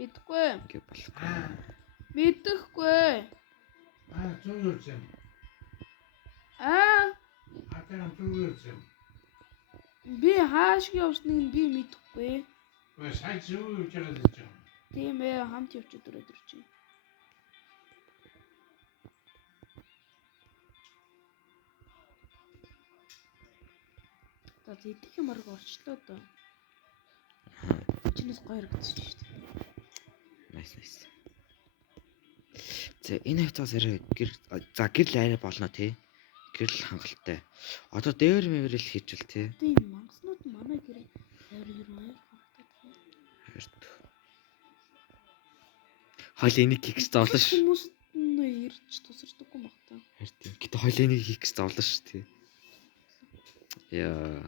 Мэдгүй. Ингээ болохгүй. Мэдэхгүй. Зүгээрсэн. Атарам зүгээрсэн. Би хааш явсныг би мэдэхгүй. Сая зүгээрж байгаа гэж байна. Тийм ээ, хамт явчих өдөр чи. За зэдэх юмарг орчлоо доо. Чинээс гоё харагдсан шүү дээ. Nice. За энэ хавцаас арай гэрэл арай болно тий. Гэрэл хангалттай. Одоо дээр мэврэл хийжвэл тий. Тийм мангаснууд манай гэрээ хайр харагдаад. Харт. Хойл энийг хийх гэж зовлоо шүү. Хүмүүс ирж тусарчдаггүй баг та. Харт. Гэтэ хойл энийг хийх гэж зовлоо шүү тий. Яа.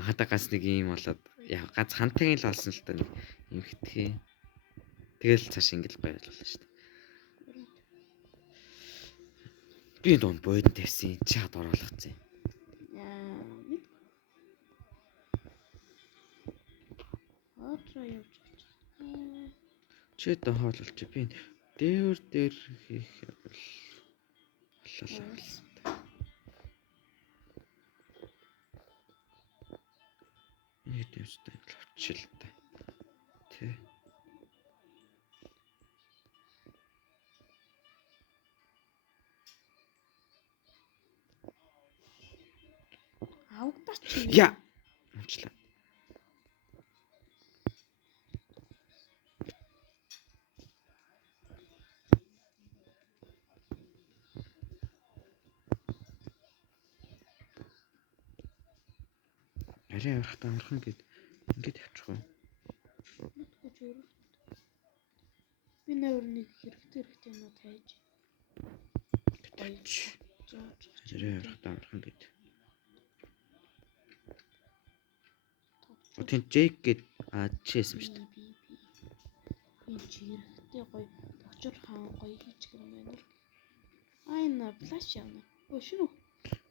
Хадагаас нэг юм болоод яа ганц хантайг л олсон л та нэг юм хэтхээ. Тэгэл цааш ингээл баярлуулаа шүү дээ. Би дунд бойд тавьсан чи хад оруулгацсан. Мэд. Отроо явж очив. Чи одоо хоололч би дээр хийх бол боллоо. Нэг дэвстэй авчил та. Тэ. Авагдаач. Я. Амчлаа. Арай аврахтаа амархан ингээд явчих уу? Би нэг хэрэгтэй юмнууд хайж. Арай аврахтаа амархан гээд. Отын Джейк гээд чийсэн юм шүү дээ. Энэ хэрэгтэй гоё докчор хаан гоё хийчих юм байна. Энэ флаш явна. Өө шүрүү.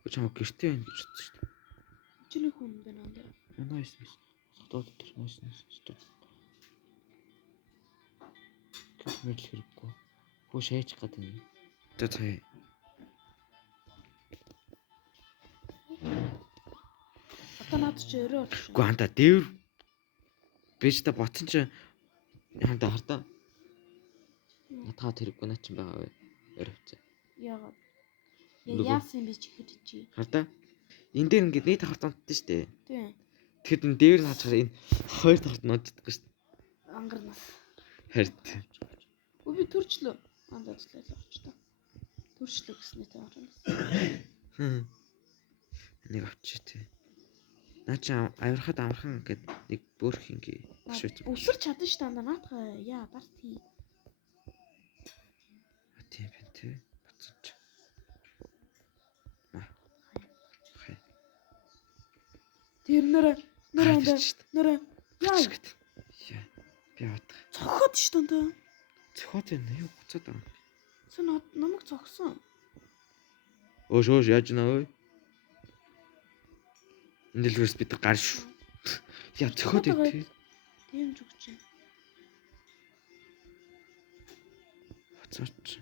Өч хамаа гэртээ байна гэж бодсон шүү дээ. Чиний хүн байна аа. Nice. Хотод дээр nice. Кэмэл хэрэггүй. Хөө шээж гадаг юм. Тэ цай. Одоо над чи өрөө орчих. Гү ханда дээвэр бэжтэй ботсон чи ханда хардаа. Та тэрэггүй наа чи байгаа вэ? Өрөвцөө. Яагаад? Яасан би чи хэд чи? Хардаа. Энд дээр ингээд нийт хартанттай шүү дээ. Тийм. Тэгэхэд энэ дээвэр наачаар энэ хоёр талд нодддаг шүү дээ. Ангарнаас. Харт. Би төрчлөө. Андаачлаа л очтоо. Төрчлөө гэснээр таарна. Нэг авчи тээ. Наача авирахад амархан ингээд нэг бөөрх ингээ шүүж. Өсөр чадна шүү дээ наатаа. Яа дарт хий. Тийм бэ тээ. Бацаач. Тэр нөрөө яа. Би аваад. Цохоод шүү дээ. Цохоод байна юу буцаад байгаа. Сэн намайг цогсон. Өөш яаж наа ой. Энэ дэлгэрс бид гар шүү. Яа цохоод тий. Тийм ч үгүй. Буцаач.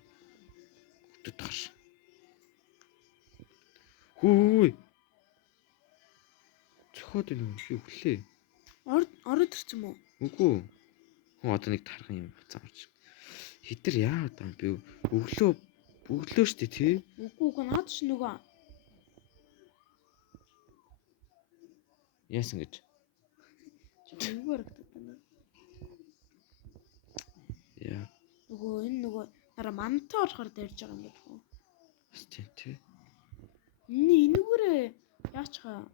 Хөтөд гарш. Хүй. Цохоод байна уу? Би өглөө. Ороод ирсэн мүү? Үгүй. Хөө одоо нэг тархан юм буцаач. Хитэр яа одоо би өглөө штэ тий. Үгүй наад ч нөгөө. Яасан гэж. Юу харагдаад байна? Яа. Нөгөө нараа мантай орохоор дайрж байгаа юм байна уу? Тийм тий. Энэгээрээ яачхаа.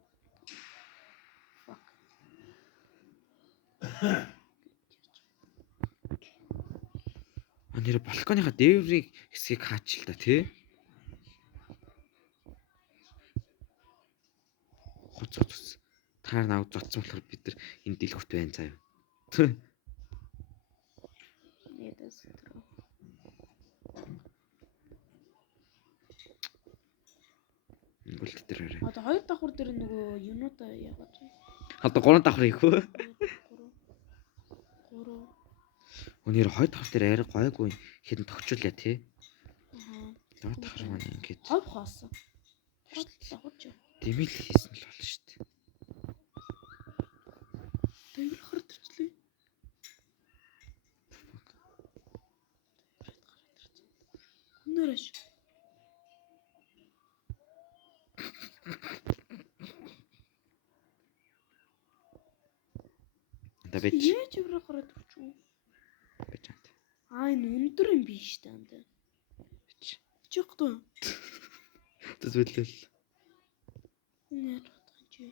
Fuck. Нэр балконыхаа дээврийн хэсгийг хаач л та тий. Хоцоц. Таар навд зодсон болохоор бид нар энэ дэлгүрт байна заа юу. Ядэс тэр. бүлт дээр. Одоо хоёр давхар дээр нөгөө юунуудаа яагаад вэ? Одоо 3 давхар хийх үү? 3. Өнөр 2 давхар дээр арай гойгүй хэдэн тогтчулъя тий. Аа. Доод давхар маань ингээд Хов хаасан. Давхар ч. дэмэл хийсэн л болно шүү дээ. Тэнгэр хар төрчлээ. Өнөөрэш. Давид Яаж явраа гараад ирчихв? байж анд. Энэ өндөр юм биш та анд. Чихгүй. Тэс бүлэл. Яаж бодох чи?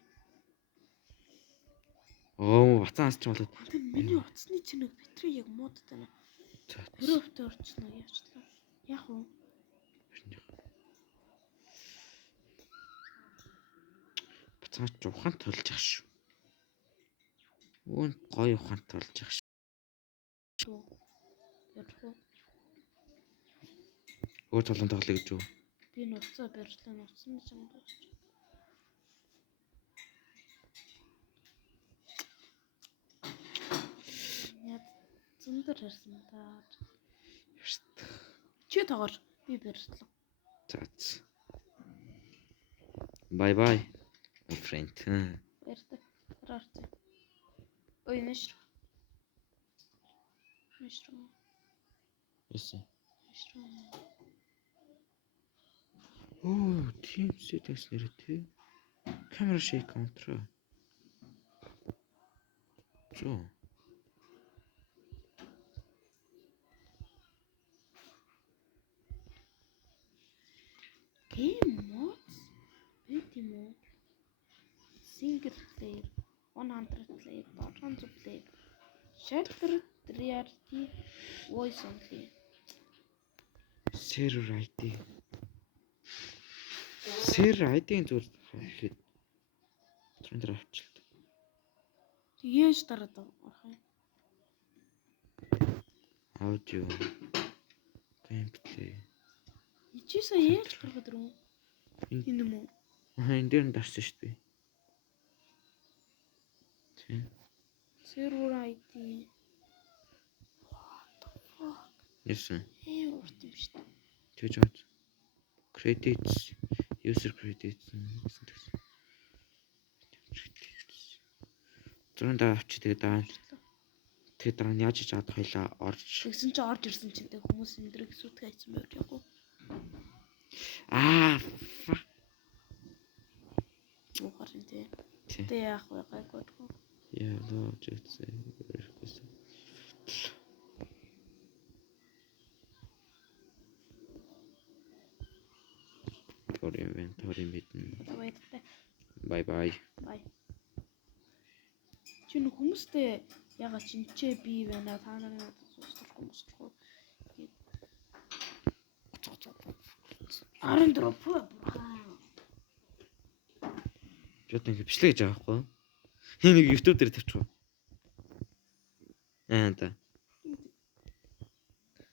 Оо, бацаанаас ч болоод. Миний утасны чинь битри яг мод тань. Өрөөфтө орчихно яачлаа. Яг уу. Бацаач ухаан толж ах шүү. Өөнд гоё ухаан толж ах шүү. Ярих. Өөр толон тоглоё гэж үү? Би нуцаа барьлаа нуцсан юм байна. Яд зөндөр харсан та. Чи тоглож би барьлаа. За. Bye bye. My friend. Барьдаг. Раарцээ. Ой нэш. Нэш. Яасан. Нэш. Оо, team settings нэрээ тий. Camera shake control. Жоо. Game modes. Beti mode. Single player. 100 player. 400 player. Shattered reality. Voice only. Server ID. Server ID-ийн зүйл гэхэд трендер авчлаа. Яаж дараад орох юм? Аудио. Gameplay. Ичээсээ яаж гаргаад ирв? Энэ юм уу? Энэ дээр нь дарсан шүү дээ. Тийм. Server ID. What the fuck? Яасан. Урт юм шүү дээ. Тэгж байгаа. Credits, user credits гэсэн тэгсэн. Зуранда авчи тэгээ даа. Тэгээ дараа нь яаж хийж аваад хоёлаа орж. Тэгсэн чи орж ирсэн чинь тэг хүмүүс өндрийг сүтгэ хайсан байв яг уу. Fuck. Уухаар юм тий. Тий. Тэ яах вэ гайгүй. Яа, лоо жигсэн. Inventory мэднэ. Баяртай. Bye bye. Бай. Чи нэг хүмүүстэй ягаад чинчээ би байна та нарын надад суусахгүй мөсөхгүй. 14 пүү. Жод ингэ бичлэг хийж байгаа байхгүй юу? Хин нэг YouTube дээр тавьчих. Да.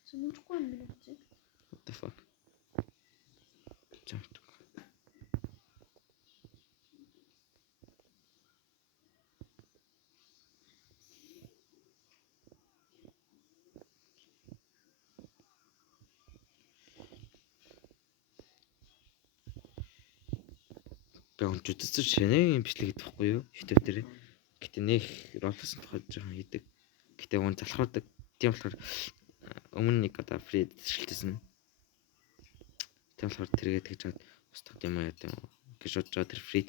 Сумчгүй минут чиг. What the fuck? Жамт. Бэон жүдсэн шинэ бичлэг хийдэг байхгүй юу? YouTube дээр. Гэтэ нэх ролсон тухайд жоохон хийдэг. Гэтэ уун залхуудаг. Тийм болохоор өмнө нэг одоо фри шилжсэн. Тийм болохоор тэргээд тэгж чад устгах юм яа гэдэг гэж бодож байгаа. Тэр фри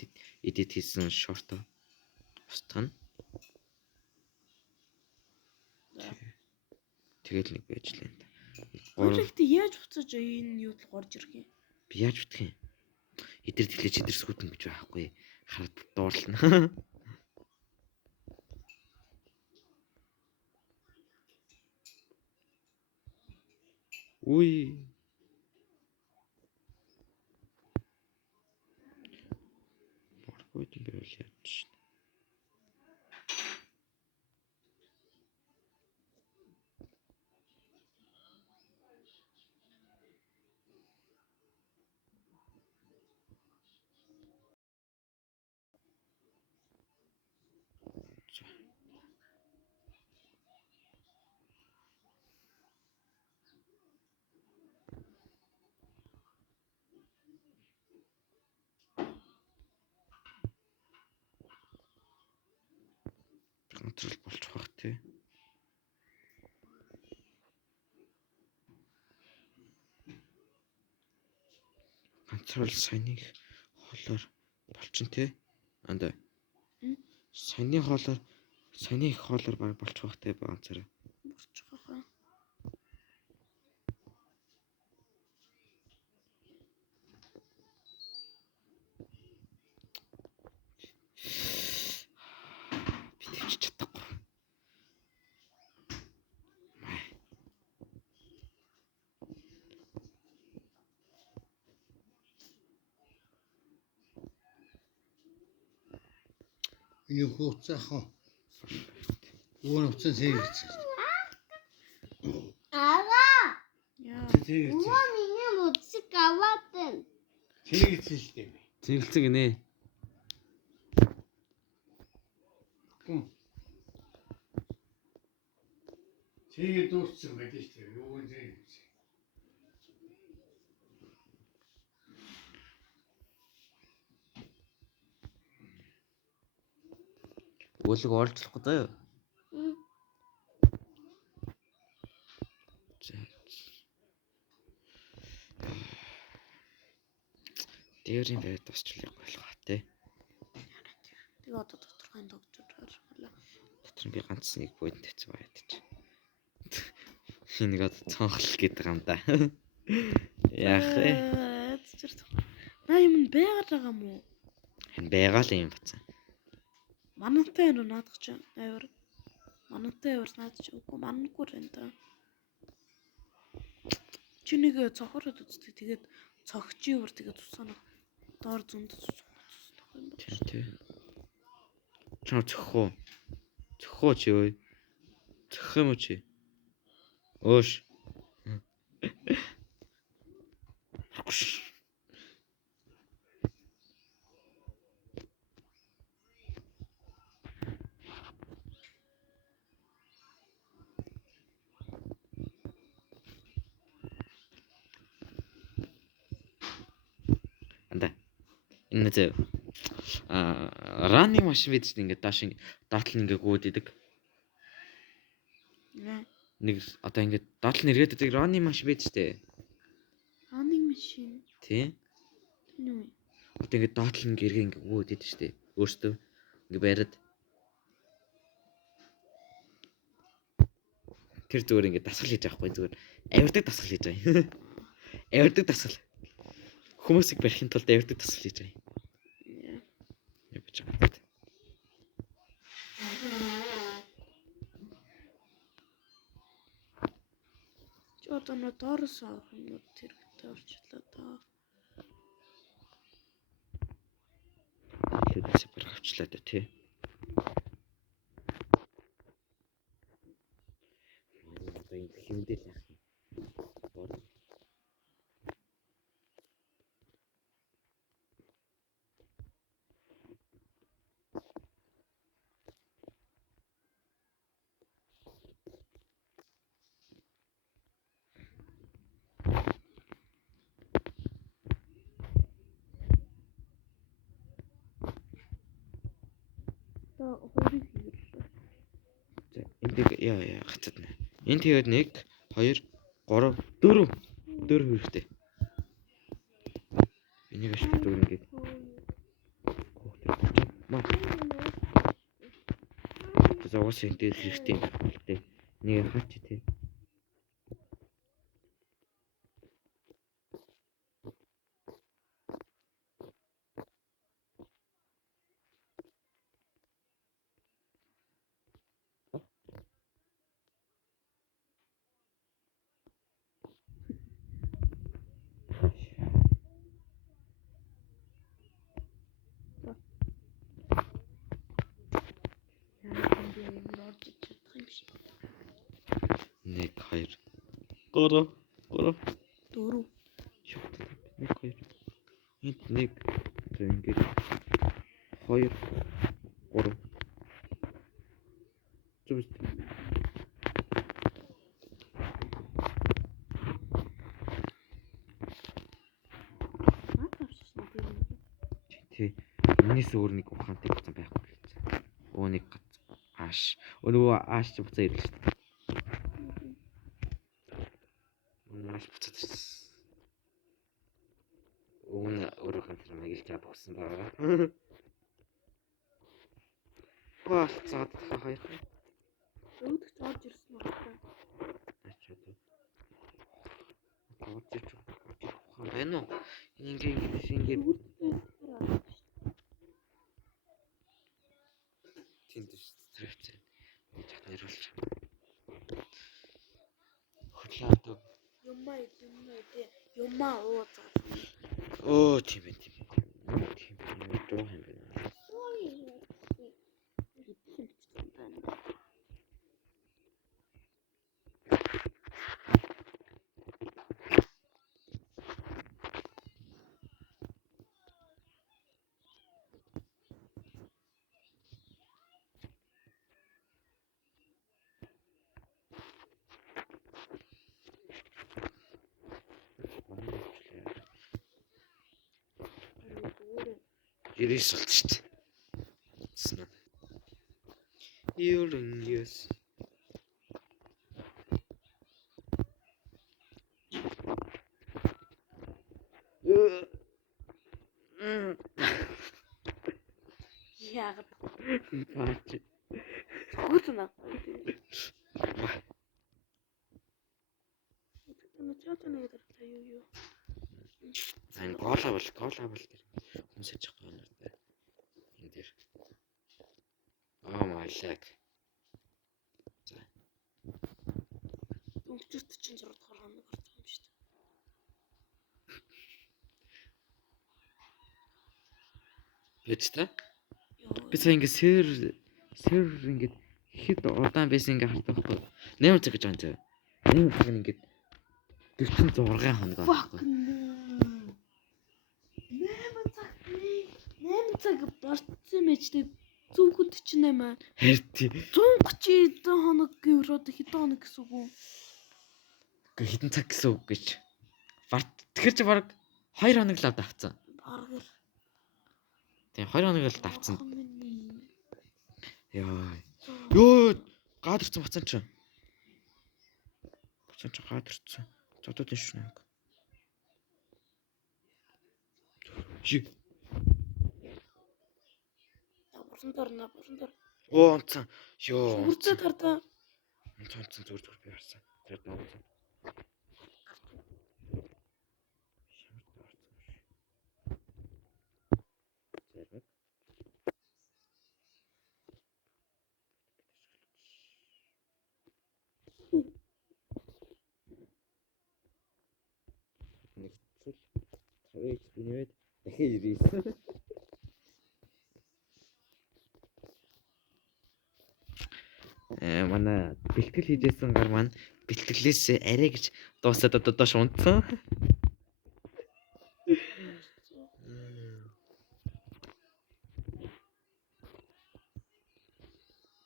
edit хийсэн шорт устгах нь. Тэгэл нэг байж лээ. Өөрөлтөө яаж буцаж энэ юу л горж ирэх юм? Би яаж бүтэх юм? Эдэр тэглэж эдэр сүтэн гэж байхгүй. Хараад дуурлана. Уй. Моргой тийм байвал яаж. газар л болчих واخ тий. Ганцаараа л саяных хоолоор болчин тий. Анда. Саяны их хоолоор баг болчих واخ тий ганцаараа. Бурчих хаа. Би төвч чадахгүй. Юу хууцаахан. Уун уцсан сэрэгч. Яа. Сэрэгч. Меня музыковатен. Сэрэгч л дээ. Цэглэг гинэ. Сэрэг дууссан байдаг шүү дээ. Юу сэрэгч. Уулыг оолжлохгүй заа юу? Дээрийн байд тусчлах байлгаа тий. Тэгээ одоо тодорхой тогтчод харгалаа. Дотор нь би ганц нэг буудан тавьсан байд чи. Шинийг одоо цонхол гэдэг юм да. Яах вэ? Наа юм байгаад байгаа мó? Хэн байгаа л юм бацсан. Манантай энэ наадах чи авир. Манантай авир наадах чи үгүй манангүй энэ та. Чи нэг цохороод үзтээ тэгээд цогч ивэр тэгээд тусаана. Доор зөнд цусах юм байна. Тий. Чам цохоо. Цохоо чи ơi. Цохох юм уу чи? Өөш. Анда. Энэ зөө. Running машин бид чинь ингээд доош доотлол ингээд гүйдэг. Нэг одоо ингээд доотлол нэргээд байдаг running машин бид штэ. Running machine. Тий. Нү. Одоо ингээд доотлол ингээд ингээд гүйдэг штэ. Өөртөө ингээд бариад тэр зүгээр ингээд дасгал хийж авахгүй зүгээр авирдаг дасгал хийж байгаа. Авирдаг дасгал. Хүмүүсийг барихын тулд авирдаг дасгал хийж байгаа. Яа бич байгаа. Чи одоо нөө доороос авах юм тэрэгтэй орчлоо та. Хэлээдээс барах авчлаа да тий. Одоо энэ хэмдэл яах юм. Одоо хоёрыг хийрлээ. За энд яа гацад нэ. Энд тэгээд 1 2 3 4 хэрэгтэй. Энийг ашиг зүгээр ингээд маа. За уус энэ дээр хэрэгтэй юм байна тий. Нэг хаач тий. Нэг 2 3 4 нэг 2 энд нэг за ингээд 2 3 зүгт тий. Энэс өөр нэг ухаантай болсон байхгүй л. Өө нэг гац ааш. Нөгөө ааш чи буцаа ирлээ. Ааш буцаад ирсэн. Өөрөө хантар маяг л богсон байгаа. Болцоод хоёр. Өөдөгч орж ирсэн байна. Ачаад. Оцож байна уу? Ингээд тэнд стрэч. Чат нэрвэлж. Хөдлөөд. Юмаа ууцаа. Оо тийм ээ. Тийм дуу юм байна. Ирээс болчих ч. Снэ. Юурэнгээс. Яагаад Баач. гүтнэ. Чатанаа гэдэг юу. Сайн гоолаа бол тэр хүмүүс яж байгаа юм байна. Энд дээр. Oh my leg. За. Өнгөчөрт чинь 6 дугаар хоног орсон юм шүү дээ. Бид та? Би сая ингэ сервер ингэ хэд удаан байсан ингэ хардаг байхгүй. 8 цаг гэж байгаа юм заа. 8 цаг ингэ 46 хоног Fuck. байхгүй. 8 цаг борцсон мэжтэй зүгүүд 48. Харин тий. 130 хоног гэвэр одоо хэдэн хоног гэсэн үг үү? Гэхдээ хэдэн цаг гэсэн үг гэж. Тэгэхээр чи баг 2 хоног л авцсан. Баргал. Тийм 2 хоног л авцсан. Ёо гадарсан бацсан ч. Бацсан ч гадарсан. Зодод энэ шнэ. Чи. Бурсан дорно. Оо онцсон. Ёо. Хүрцээ тартаа. Онцсон зүгээр би харсан. Тэр доо. Нэгцэл 5 HP нэвэд дахиад ирсэн. Манай бэлтгэл хийжсэн гар маань бэлтгэлээс арай гэж дуусаад одоо доош унтсан.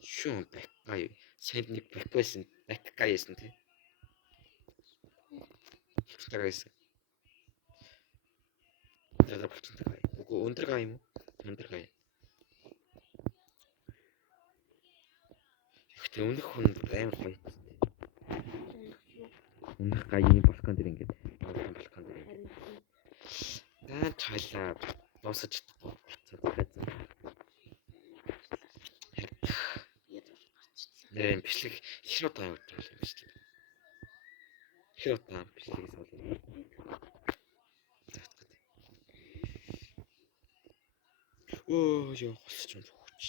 Шүүн бэкгай. Сэнд нэг бэкгайсэн. Бэкгайсэн тий. Бэкгайсэн. Тэр бэкгай. Үгүй өндөр гай юм уу? Өндөр гай. Ихтэй өнөх хүн амар гоё. Өнөх гай балкон дээр ингээд балкон дээр. Таа чайлаа. Дуусаж чадахгүй. Нэр бичлэг хэр удаа явуулдаг юм бичлэг. Хэр удаа бичлэгийг суулгав. Оо яа холсож юм хөөч.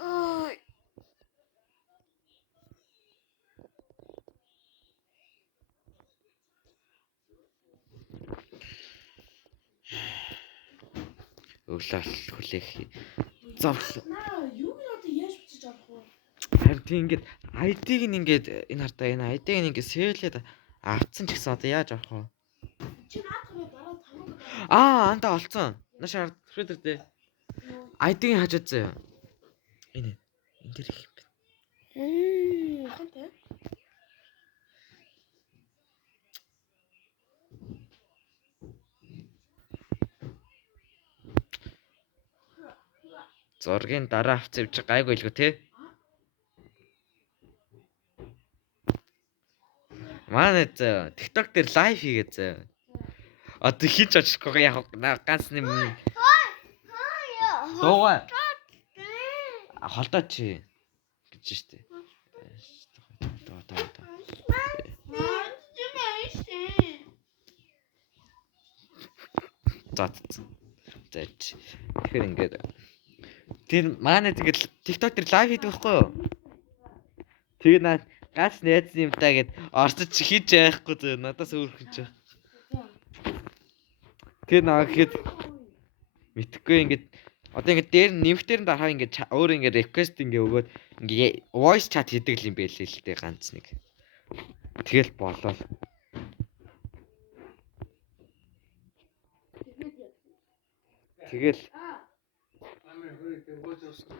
Ой. Өглөө хүлээх. Зовлоо. Юу одоо яаж бичиж авах вэ? Харин тийм ингээд ID-г ингээд энэ хартаа энэ ID-г ингээд сэвлээд авцсан ч гэсэн одоо яаж авах вэ? Чи наадах дараа тамаг. Антаа олцсон. Нашаар фредер дээ. ID-г хажууд заяа. Энэ дээр их юм байна. Хантай. зургийн дараа авцсан явж гайгүй илгүү те. Манай заа TikTok дээр лайв хийгээ заа. Одоо хийж очихгүй яг ганц нэм дуугаа холдоо чи гэж штэ. Тоо. Заач. Тэгэхээр ингээд тэр манай тэгэл TikTok дээр лайв хийдэг байхгүй юу? Тэгээ наад ганц найз юм даа гэд орцож хийж яахгүй зөө надаас өөрхөж байгаа. Тэр наа гэхэд мэдхгүй ингээд одоо ингээд дээр нэмхтэр нь дарахаа ингээд өөр ингээд request ингээд өгөөд ингээд voice chat хийдэг юм байлээ л дээ ганц нэг. Тэгэл болоо. Тэгэл Амир хөрөг гоцсон.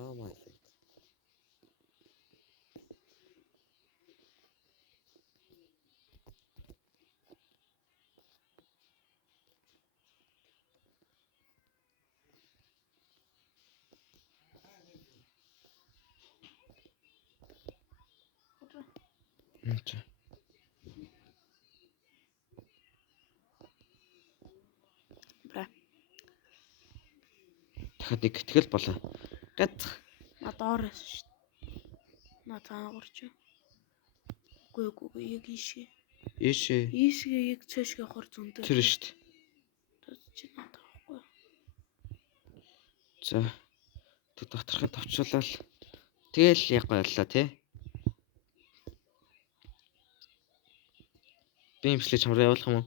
oh my god. Бра. Дахиад нэг ихтгэл болоо. Гад. Надаас шүү дээ. Надаа гурч. Үгүй яг ийшээ. Ийшээ. Ийшээ яг цаашгаа хор зөндөө. Тэр шүү дээ. Чи надаа байхгүй. За. Тэг доторхыг товчлол. Тэгэл яг боллоо тий. Би имслэж хамраа явуулах юм уу?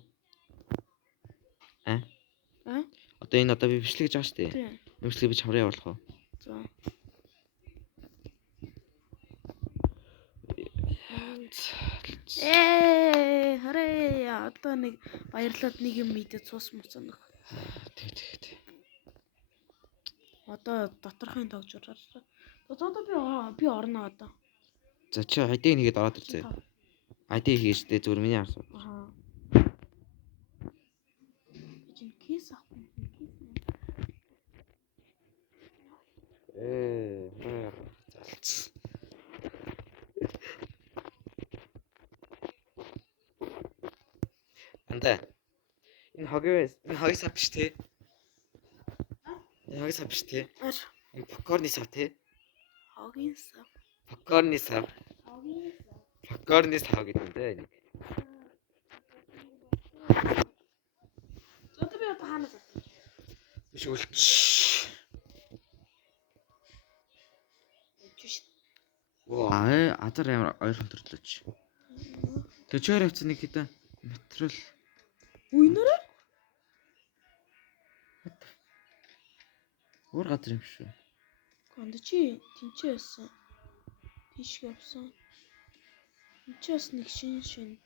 Одоо энэ одоо би бичлэг гэж байгаа шүү дээ. Тийм. Имслэг би хамраа явуулах уу? За. Харээ одоо нэг баярлаад нэг юм мэдээд суус муцсан нөх. Тэг. Одоо доторхын тогжуулаад. Одоо би орно одоо. За чи ID нэгээд ороод ирзээ. ID хийж дээ зүгээр миний харсан. Аа. Чин кейс авах юм. Залц. Анда. Энэ хогийн сав биш те. Энэ хогийн сав биш те. Энэ попкорны сав те. Хогийн сав. Попкорны сав. Попкорны сав гэдэг юм дээ. Одоо би одоо хаанаас авсан? Биш үлч. Ваа, азар амар ойрхон төрлөж. Төчөр авсан нэг хэдэн материал. Уйнараа? Өөр газар юм шүү. Гонд чи тэнцээ байсан. Тийш явсан. Тэнцээс нэг шин.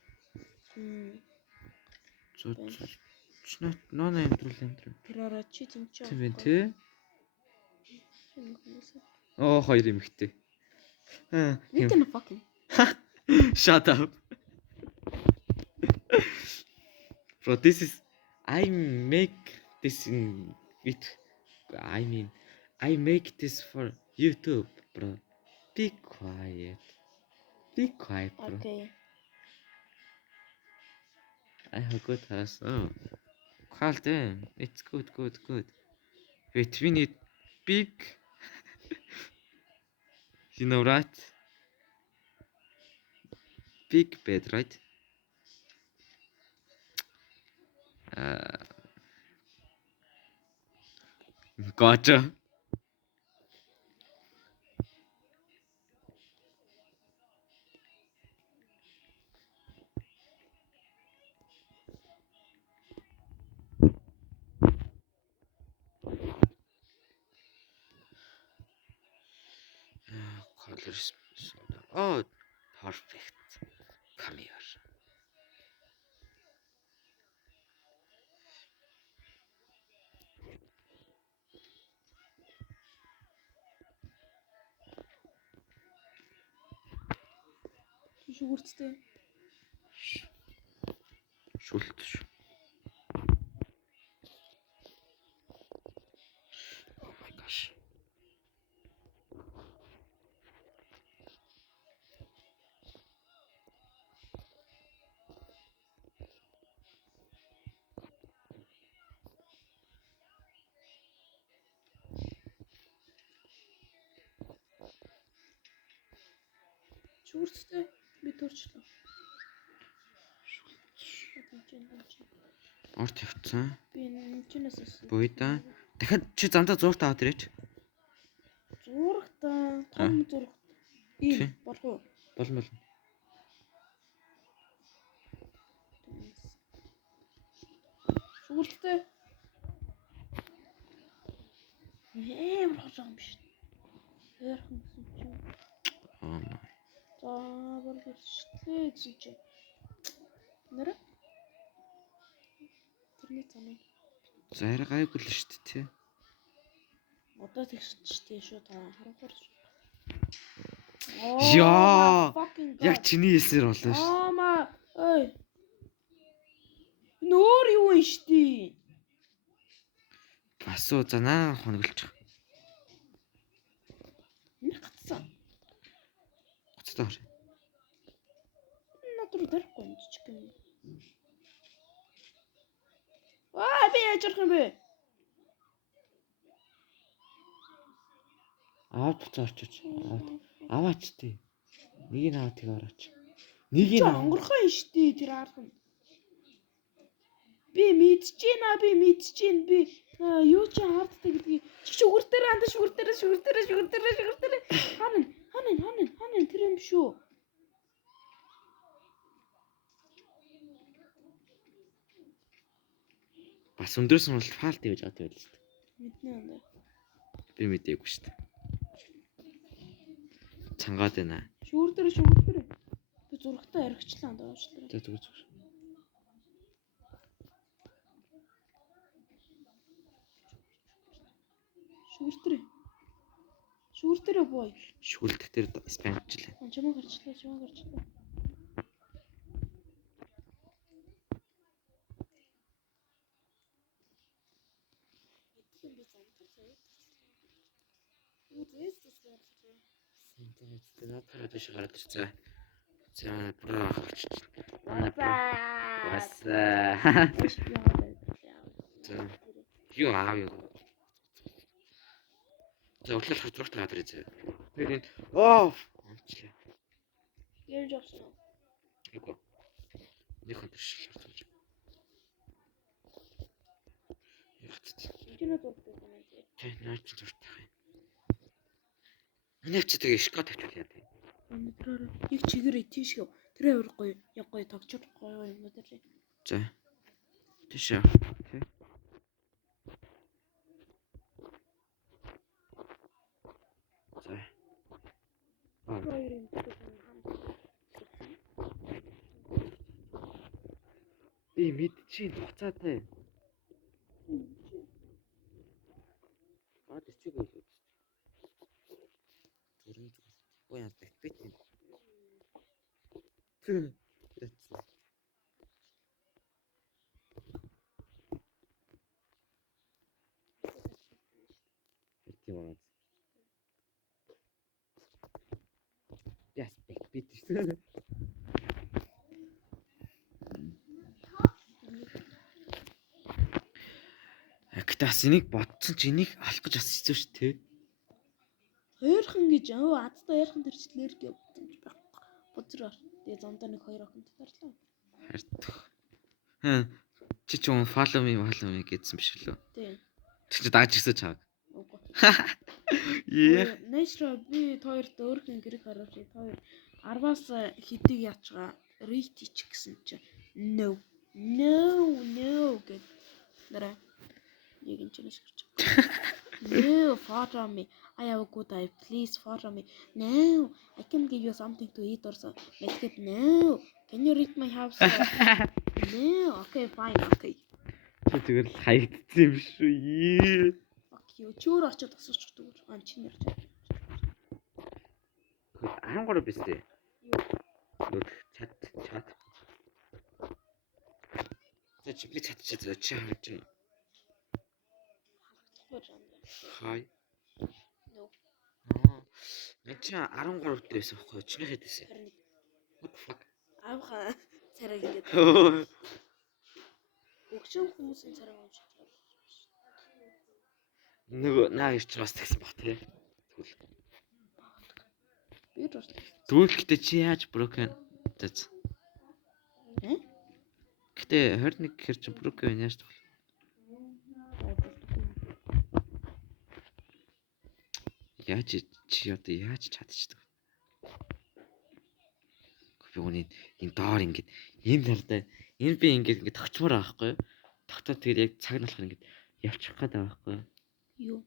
Чнат нона амтрал. Тэраараа чи тэнцээ. Тийм ээ, тий. Оо хоёр юм ихтэй. We can fucking. Shut up. Bro, I make this in with. I make this for YouTube, bro. Be quiet. Be quiet, bro. Okay. I have good house. Oh, call them. It's good. Wait, we need big. You know, right? Big bed, right? Gotcha. Colors. Oh, perfect. Come here. Шүгүрцтэй. Шүлт шүү. Oh my gosh. Шүгүрцтэй. Би төрчлөө. Орд явцсан. Би энэчнээс Буйда. Дахиад чи замдаа зууртаа аваад ирээч. зурагтаа том зураг. Ийм болох уу? Болно. Шүгүрцтэй. Амар хожоо юм биш. Ярхан гэсэн чинь. Oh my. За бүр хэлчихлээ гэсэн чи. Нэр? Тэрний цанаа. Зарай гайгүй л шүү дээ тий. Одоо тэгштэй шүү та харахаар. Яа. Яг чиний хэлсээр болоо шүү. Ама ой. Нөр юу юм штий? Басуу занаа хоноглож. Энэ гацсан. Гоцтой хор. Натур дарахгүй юм чичг юм. Би яаж ярих юм бэ? Аваад буцаарч. Аваач тий. Нэг нь аваад тийг орооч. Нэг нь онгорхон юм штий тэр арга нь. Би мэдчихээн би юу ч хаарддаг гэдгийг шүгүртээр ханаа тэр юм шүү. бас өндөөс нь бол фаалт гэж аваад байл шүү дээ. Мэднэ юм. Би мэдээгүй шүү дээ. Цангаад байна. Шүгүртээр. Би зурагтаа аригчлаа доошлоо. За зүгээр. Шүгүртээр бой. Шүлт дээр спамчлаа. Чамаа гарчлаа. Надад биш гараад ирцээ. За бро хавч. Баса. За. Юу аав юу. За өглөө хурцрагт аваад ирээ. Тэгээд онцлээ. Ярьж авсан уу? Үгүй. Нэг хоног шил хурцж. Чиний зурдаг юм тий. Тэ наач зуртай. Энийг ч тэгээ шкот тавьчихлаа тий. Өнөөдөр яг чигээрээ тийш гоо. Тэр авир гоё. Яг гоё тогчор гоё юм уу тэр. За. Тийш. Тий. За. Хоёр юм шиг Би мэдчихээн хуцаатай. Тийчээ гэлээ. Зүрэн ой яа бэкбэт юм. Тийм. Яс бэкбэт шүү. Гэтас энийг бодсон чи энийг алах гэж бас хэцүү шүү дээ. Хоёрхан гэж адтай хоёрхан төрчлэр гэж бодсон ч байх. Бузраар. Тэгээ зондоо нэг хоёр охин тарлаа. Хайртах. Чи ч юм follow me гэдсэн биш үү? Тийм. Тэг чи дааж ирсэн чааг. Үгүй. Яа. Нэшро би хоёрт өөрхөн гэрэг харуулж хоёр 10-аас хэдийг яачгаа ритич гэсэн чи no гэд нэрэ яг энэ ч нэш гарч. No, follow me. I have a good eye. Please follow me. No, I can give you something to eat or something. Make it no. Can you read my house? No. Okay, fine. Okay. Чи зүгээр л хаягдсан юм шүү. Fuck you. Чөөр очоод асууч зүгээр. Чи нэр. 13 биз дээ. Нүд чат. За би чат чи хааж байна. Хай. No. Энд чи 13 дээр байсан байхгүй юу? Чиний хэд байсан? What the fuck? Аавха царай ингээд. Өгчөн хүмүүсийн царай уншиж байгаа. Нөгөө наа ирч бас тэгсэн баг тий. Би ч бас. Тэгвэл гэтээ чи яаж broken? Заз. Гэтээ 21 гэхэр чи broken яаж тах? Яаж чи одоо яаж чадчихдаг? Би үний энэ доор ингээд энэ талдаа энэ би ингээд тогчмоор байгаа байхгүй юу? Тогтоод тэгээд яг цаг нь болохоор ингээд явчих гээд байгаа байхгүй юу? Юу?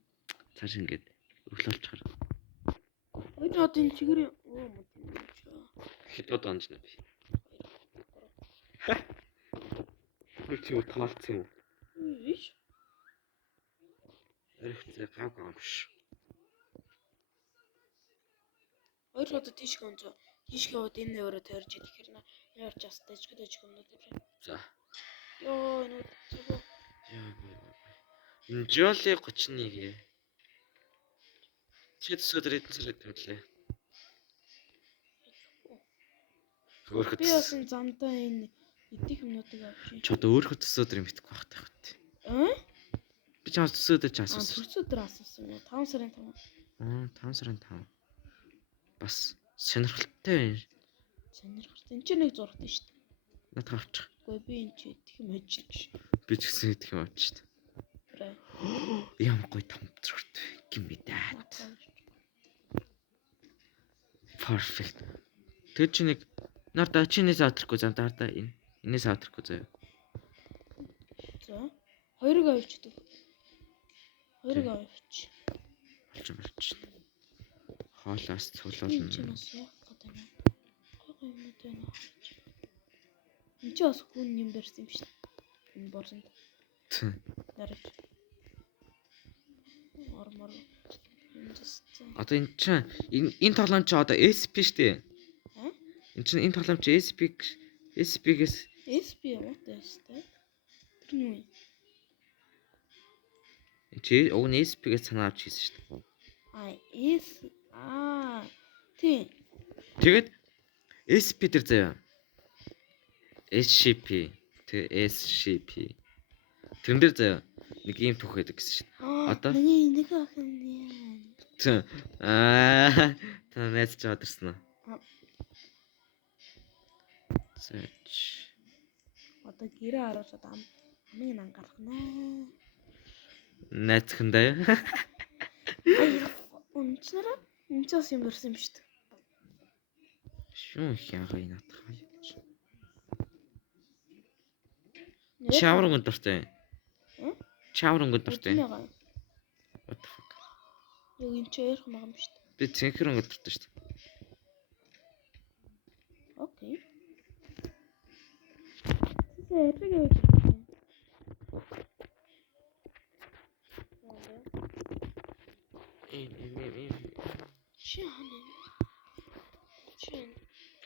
Цааш ингээд өглөөлчихөр. Ой одоо энэ чигээр Хэд удаа онж нэ би. Чи юу таалцсан юм? Виш. Эрэгцээ гав гавш. Ой одоо тийш гонцоо. Тийш говод энэ нөрөө тойрч идэх хэрнэ. Яарч бас дэжгэж гомнод ирээ. За. Йоо энэ зүгөө. Энэ Жоли 31. Чи төсөөдөр эдэн сард төлөө. Би бас энэ замдаа энэ идэх юмнуудыг авчих. Чи одоо өөрөө төсөөдөр юм битгэхгүй байх тахт. Би чамаас төсөөдөр ч асуусан. Төсөөдөр асуусан юм. 5 сарын 5. 5 сарын 5. Бас сонирхолтой байна. Сонирхолтой. Энд чи нэг зургат шүү дээ. Надад авчих. Гэхдээ би энэ чи идэх юм ажиж. Би ч гэсэн идэх юм авчих шүү дээ. Ямар гоё том зургат. Гимэдээ. Perfect. Тэр чи нэг нарда чинээс автрахгүй зам даарда энэ. Энээс автрахгүй заяа. За. Хоёрыг авчихдаг. Хоёрыг авчих. Болчих. Хоолоос цуглуулна. Чи бас яах гээд байна. Гой юмнууд байна. Энд чи бас хүн юм барьсан юм шүү дээ. Энэ борсонд. Дараач. Ормор. Одоо энэ чинь энэ тоглоом чи одоо SP шүү дээ. Энд чинь энэ тоглоом чи SP-гээс SP what is that? Тэр нь юу? чи уг нь SP-гээс санаа авч хийсэн шүү дээ. Тий. Тэгээд SP дээр заяа. SCP. Тэг SCP. Тэрэн дээр заяа нэг юм түүх байдаг гэсэн шүү дээ. Одоо миний нэг охин яа. Та найз ч одорсон уу? Зэч. Одоо гэрээ харуулаад амын ангарахна. Найзхандаа. Унчнараа энэ ч бас юм барьсан юм шүү дээ. Шүүн хягаа натах. Чаврын дуртай. Чаврын дуртай. What the fuck? Юу энэ ч ярих юм шүү дээ. Би цэнхэр дуртай шүү дээ. Окей.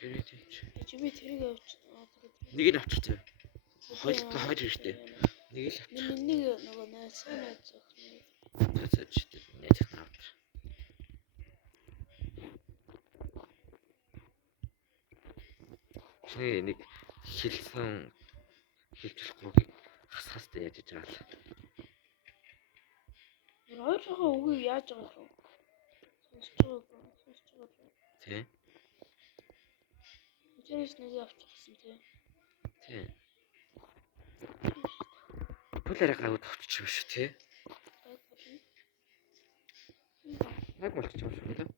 Тэрийг яаж чи би тэрийг авч нэг л авчихсан. Хоёулаа хойж штэ. Нэг л авчих. Нэг нөгөө найз зөвхөн. За чи нэг авчих. Чи нэг хэлсэн хэлчихгүй хасхастай яаж иж байгаа л. Хоёр цахаа үгүй яаж байгаа юм. Сонсч байгаа. Тэ. Тэрээс нэг авчихсан тий. Тэ. Пулаараа гарууд авчих юм шүү тий. Яг болчих юм шүү дээ.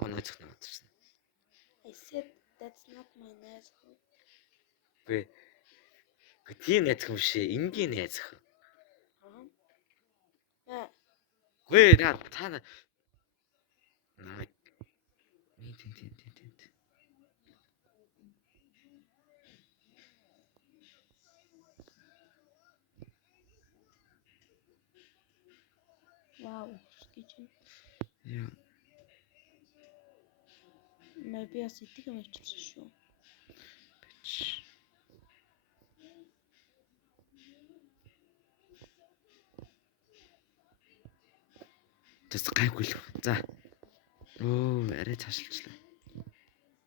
Найзах надсан. I said that's not my найзах. Гэ тийм найзах юм шээ. Энгийн найзах. Гүй та намайг тийм. Вау, гэж. Яа. Би бас идэх юм авчихсан шүү. Тэс гайгүй л. За. Оо, арай цаашилчлаа.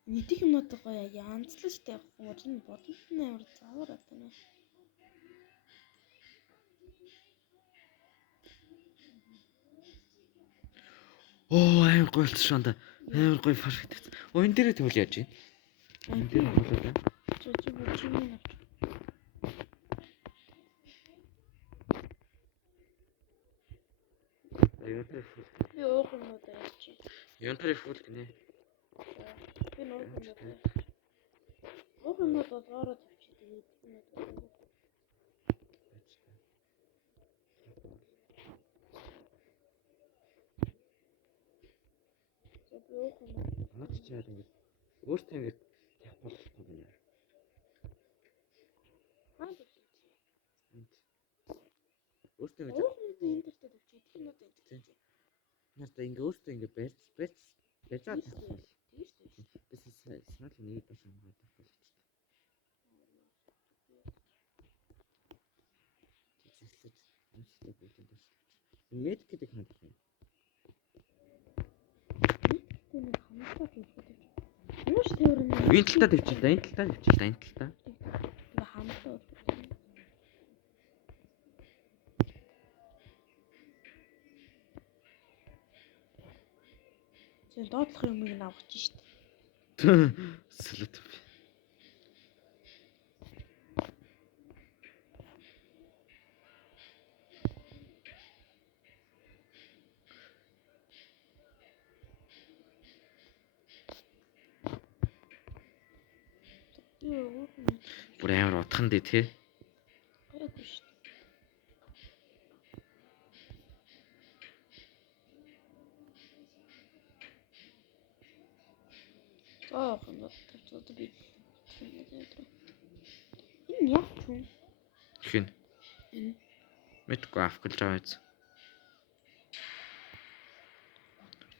Идэх юмнууд гоё янзлаа штэ яг хүмүүс нь бодолд нь амар завар атана. Оо, амар гоё л шонда. Амар гоё перфект. Оо, энэ дээрээ тэгвэл яаж юм? Энэ дээр болоо. Чи бүчмэн авч. Би уух юмнууд авч. Янтар фул гинэ. Би уух юмнууд. Уух юмнууд доороо тавьчих тэгээд юмнууд. Наач чи яа ингэ өөртөө ингэ явах болохгүй юм яа. Өөртөө ингэ уух юмнууд энэ дээр тавьчих. Идэх юмнууд энэ дээр. Нарта ингэ өөртөө ингэ барьж байгаа. Тийш үү? Бис санал нэг бас хамгаад тавих болчих. Тэжлээд үнэхээр бүгд энэ. Мэд гэдэг юм байна. Энэ хамтаа хийх. Юуш тэрнэ. Энэ талтаа тавьчих та. Энэ талтаа. Тэгээ хамтаа. Зөв доотлох юмыг нь авах чинь шүү дээ. Салют. Бүр амар утхан дээ тий. Гайгүй шүү дээ. Заах юм тавьчихсан би. Энэ яг чүн. Хэн? Энэ Мэдгүй авах гэж байгаа биз.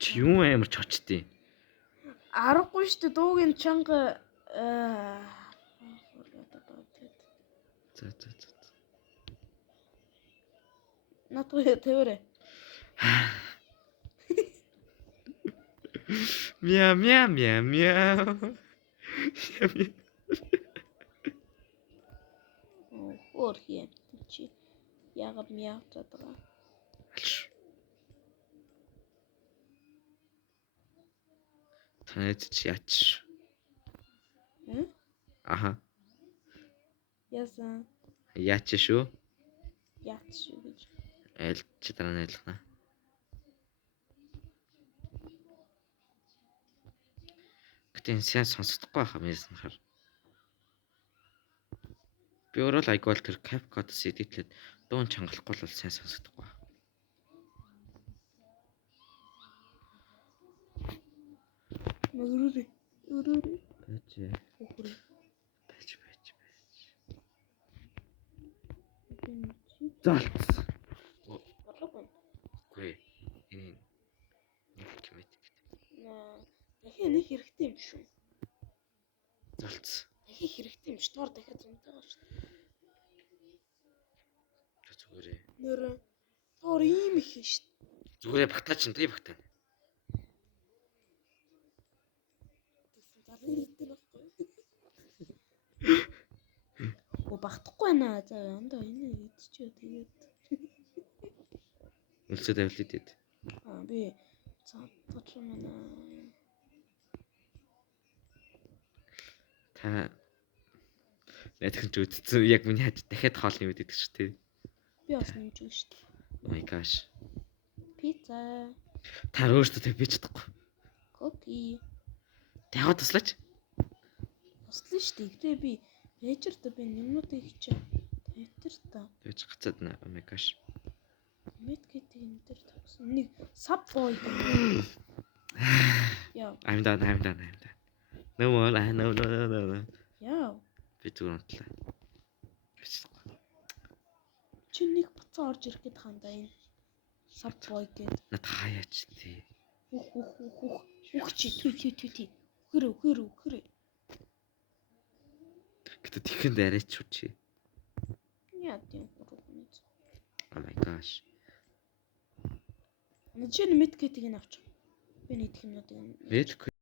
Чи юу амар чочтой. аргагүй шүү дээ. Дуугийн чанга За. Натгүй тэрэ. Мяу. Өөр хий чи. Ягаад мяуцаад байгаа. Танайд чи яач. Аха. Яасан. Яач шүү. Яац шүү гэж. Айлч дараа нь айлхна. Гэтэ сайн сонсохгүй байхаа мэдсэн хар. Би өөрөө л айгуул тэр CapCut-с эдитлээд дуун чангалахгүй бол сайн сонсохгүй. Мөрөөрэй. Байж. Залц. Гүй. Энэ нэг кимэт. Дахиад нэг хэрэгтэй юм шүү. Залц. Дахиад хэрэгтэй юм ш. Доор дахиад зунтайгаа ш. Зүгээрээ. Нэрэ доор ийм их ш. Зүгээрээ багтаач энэ тий багтаа. Багтахгүй байна. За яндаа энэ идчихээ тэгээд. Үлсээ тавил идэт. Би цаатч юм байна. Та найдах ч үдцэн яг миний хаж дахиад хоол нэмээд идэх шүү дээ. Би бас нэмж өгнө шүү дээ. Oh my gosh. Пицца. Та өөртөө тэг би чадахгүй. Коки. Тэгвэл туслаач. Туслана шүү дээ. Гэтэ би пэйжерт би нэмнүүдийг хичээ. Тавьтер та. Тэгж гацаад наа. Oh my gosh. Medkit энэ дээр тогсон. Нэг sub boy. Яа. I'm done. No more. No. Яа. Би зүгээр унтлаа. Чи нэг буцаа орж ирэх гээд ханда энэ sub boy гээд. Над хаяач тий. Ух чи түй. Хөрөө. Гэтэ тэхэнд арайч шүү чи. Яа тийм хөрөө. Oh my gosh. Чи Medkit-ийг нь авч. Би нэг их юмнуудыг Мэдгүй.